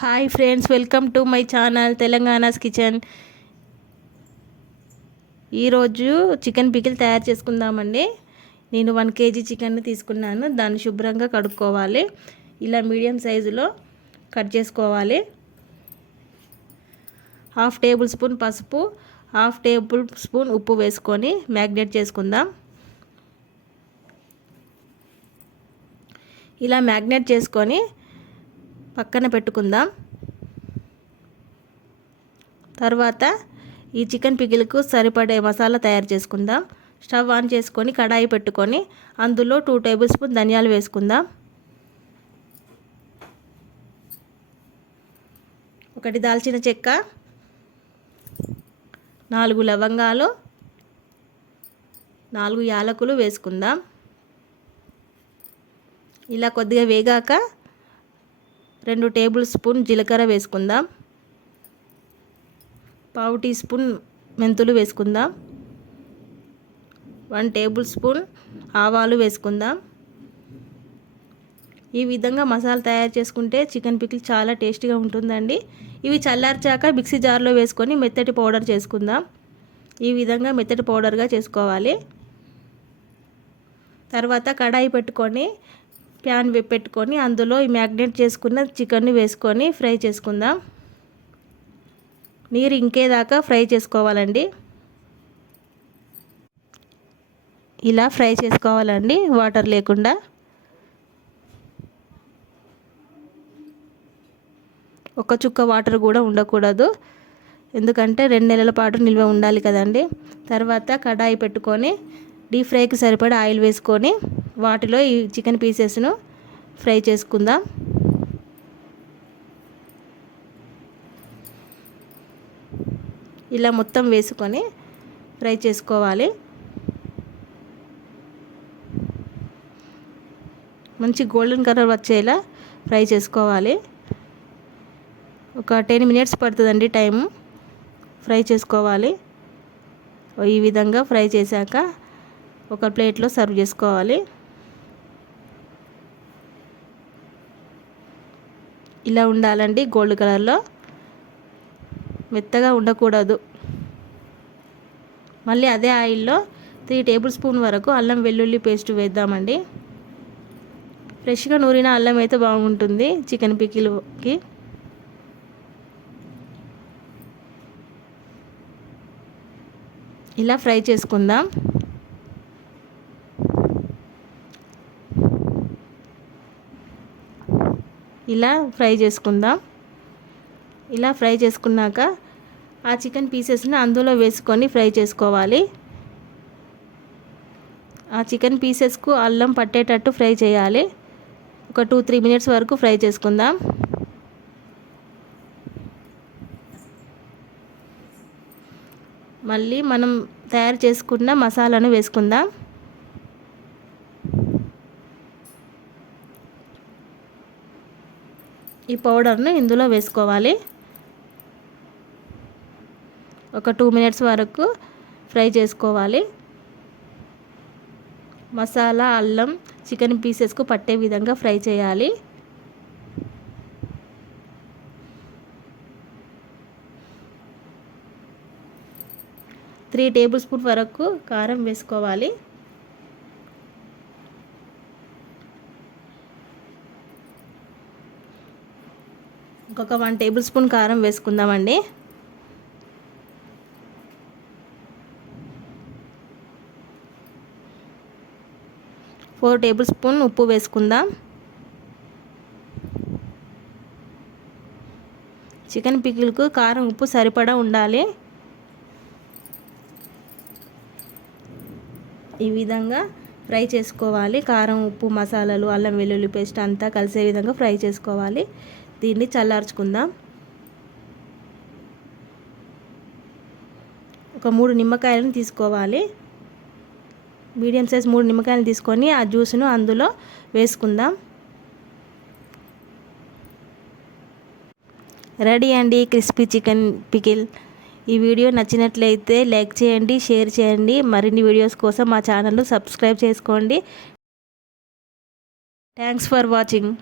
Hi friends, welcome to my channel Telangana's kitchen. ఈరోజు chicken pickle తయారు చేసుకుందామండి. నేను 1 kg చికెన్ తీసుకున్నాను. దాన్ని శుభ్రంగా కడుక్కోవాలి. ఇలా మీడియం సైజులో కట్ చేసుకోవాలి. 1/2 టేబుల్ స్పూన్ పసుపు, 1/2 టేబుల్ స్పూన్ ఉప్పు వేసుకొని మ్యాగ్నేట్ చేసుకుందాం. ఇలా మ్యాగ్నేట్ చేసుకొని పక్కన పెట్టుకుందాం. తర్వాత ఈ చికెన్ పికిల్కు సరిపడే మసాలా తయారు చేసుకుందాం. స్టవ్ ఆన్ చేసుకొని కడాయి పెట్టుకొని అందులో 2 టేబుల్ స్పూన్ ధనియాలు వేసుకుందాం. 1 దాల్చిన చెక్క, 4 లవంగాలు, 4 యాలకులు వేసుకుందాం. ఇలా కొద్దిగా వేగాక 2 టేబుల్ స్పూన్ జీలకర్ర వేసుకుందాం. 1/2 టీ స్పూన్ మెంతులు వేసుకుందాం. 1 టేబుల్ స్పూన్ ఆవాలు వేసుకుందాం. ఈ విధంగా మసాలా తయారు చేసుకుంటే చికెన్ పికిల్ చాలా టేస్టీగా ఉంటుందండి. ఇవి చల్లార్చాక మిక్సీ జార్లో వేసుకొని మెత్తటి పౌడర్ చేసుకుందాం. ఈ విధంగా మెత్తటి పౌడర్గా చేసుకోవాలి. తర్వాత కడాయి పెట్టుకొని ప్యాన్ పెట్టుకొని అందులో ఈ మ్యాగ్నేట్ చేసుకున్న చికెన్ని వేసుకొని ఫ్రై చేసుకుందాం. నీరు ఇంకేదాకా ఫ్రై చేసుకోవాలండి. ఇలా ఫ్రై చేసుకోవాలండి, వాటర్ లేకుండా. ఒక చుక్క వాటర్ కూడా ఉండకూడదు, ఎందుకంటే 2 నెలల పాటు నిల్వ ఉండాలి కదండి. తర్వాత కడాయి పెట్టుకొని డీప్ ఫ్రైకి సరిపడా ఆయిల్ వేసుకొని వాటిలో ఈ చికెన్ పీసెస్ను ఫ్రై చేసుకుందాం. ఇలా మొత్తం వేసుకొని ఫ్రై చేసుకోవాలి. మంచి గోల్డెన్ కలర్ వచ్చేలా ఫ్రై చేసుకోవాలి. ఒక 10 మినిట్స్ పడుతుందండి టైం ఫ్రై చేసుకోవాలి. ఈ విధంగా ఫ్రై చేశాక ఒక ప్లేట్లో సర్వ్ చేసుకోవాలి. ఇలా ఉండాలండి, గోల్డ్ కలర్లో, మెత్తగా ఉండకూడదు. మళ్ళీ అదే ఆయిల్లో 3 టేబుల్ స్పూన్ వరకు అల్లం వెల్లుల్లి పేస్ట్ వేద్దామండి. ఫ్రెష్గా నూరిన అల్లం అయితే బాగుంటుంది చికెన్ పికిల్కి. ఇలా ఫ్రై చేసుకుందాం. ఇలా ఫ్రై చేసుకున్నాక ఆ చికెన్ పీసెస్ని అందులో వేసుకొని ఫ్రై చేసుకోవాలి. ఆ చికెన్ పీసెస్కు అల్లం పట్టేటట్టు ఫ్రై చేయాలి. ఒక 2-3 మినిట్స్ వరకు ఫ్రై చేసుకుందాం. మళ్ళీ మనం తయారు చేసుకున్న మసాలాను వేసుకుందాం. ఈ పౌడర్ను ఇందులో వేసుకోవాలి. ఒక 2 మినిట్స్ వరకు ఫ్రై చేసుకోవాలి. మసాలా అల్లం చికెన్ పీసెస్కు పట్టే విధంగా ఫ్రై చేయాలి. త్రీ టేబుల్ స్పూన్ వరకు కారం వేసుకోవాలి. ఇంకొక 1 టేబుల్ స్పూన్ కారం వేసుకుందామండి. ఫోర్ టేబుల్ స్పూన్ ఉప్పు వేసుకుందాం. చికెన్ పికిల్కు కారం ఉప్పు సరిపడా ఉండాలి. ఈ విధంగా ఫ్రై చేసుకోవాలి. కారం ఉప్పు మసాలాలు అల్లం వెల్లుల్లి పేస్ట్ అంతా కలిసే విధంగా ఫ్రై చేసుకోవాలి. దీన్ని చల్లార్చుకుందాం. ఒక 3 నిమ్మకాయలను తీసుకోవాలి. మీడియం సైజ్ 3 నిమ్మకాయలు తీసుకొని ఆ జ్యూస్ను అందులో వేసుకుందాం. రెడీ అండి క్రిస్పీ చికెన్ పికిల్. ఈ వీడియో నచ్చినట్లయితే లైక్ చేయండి, షేర్ చేయండి. మరిన్ని వీడియోస్ కోసం మా ఛానల్ను సబ్స్క్రైబ్ చేసుకోండి. Thanks for watching.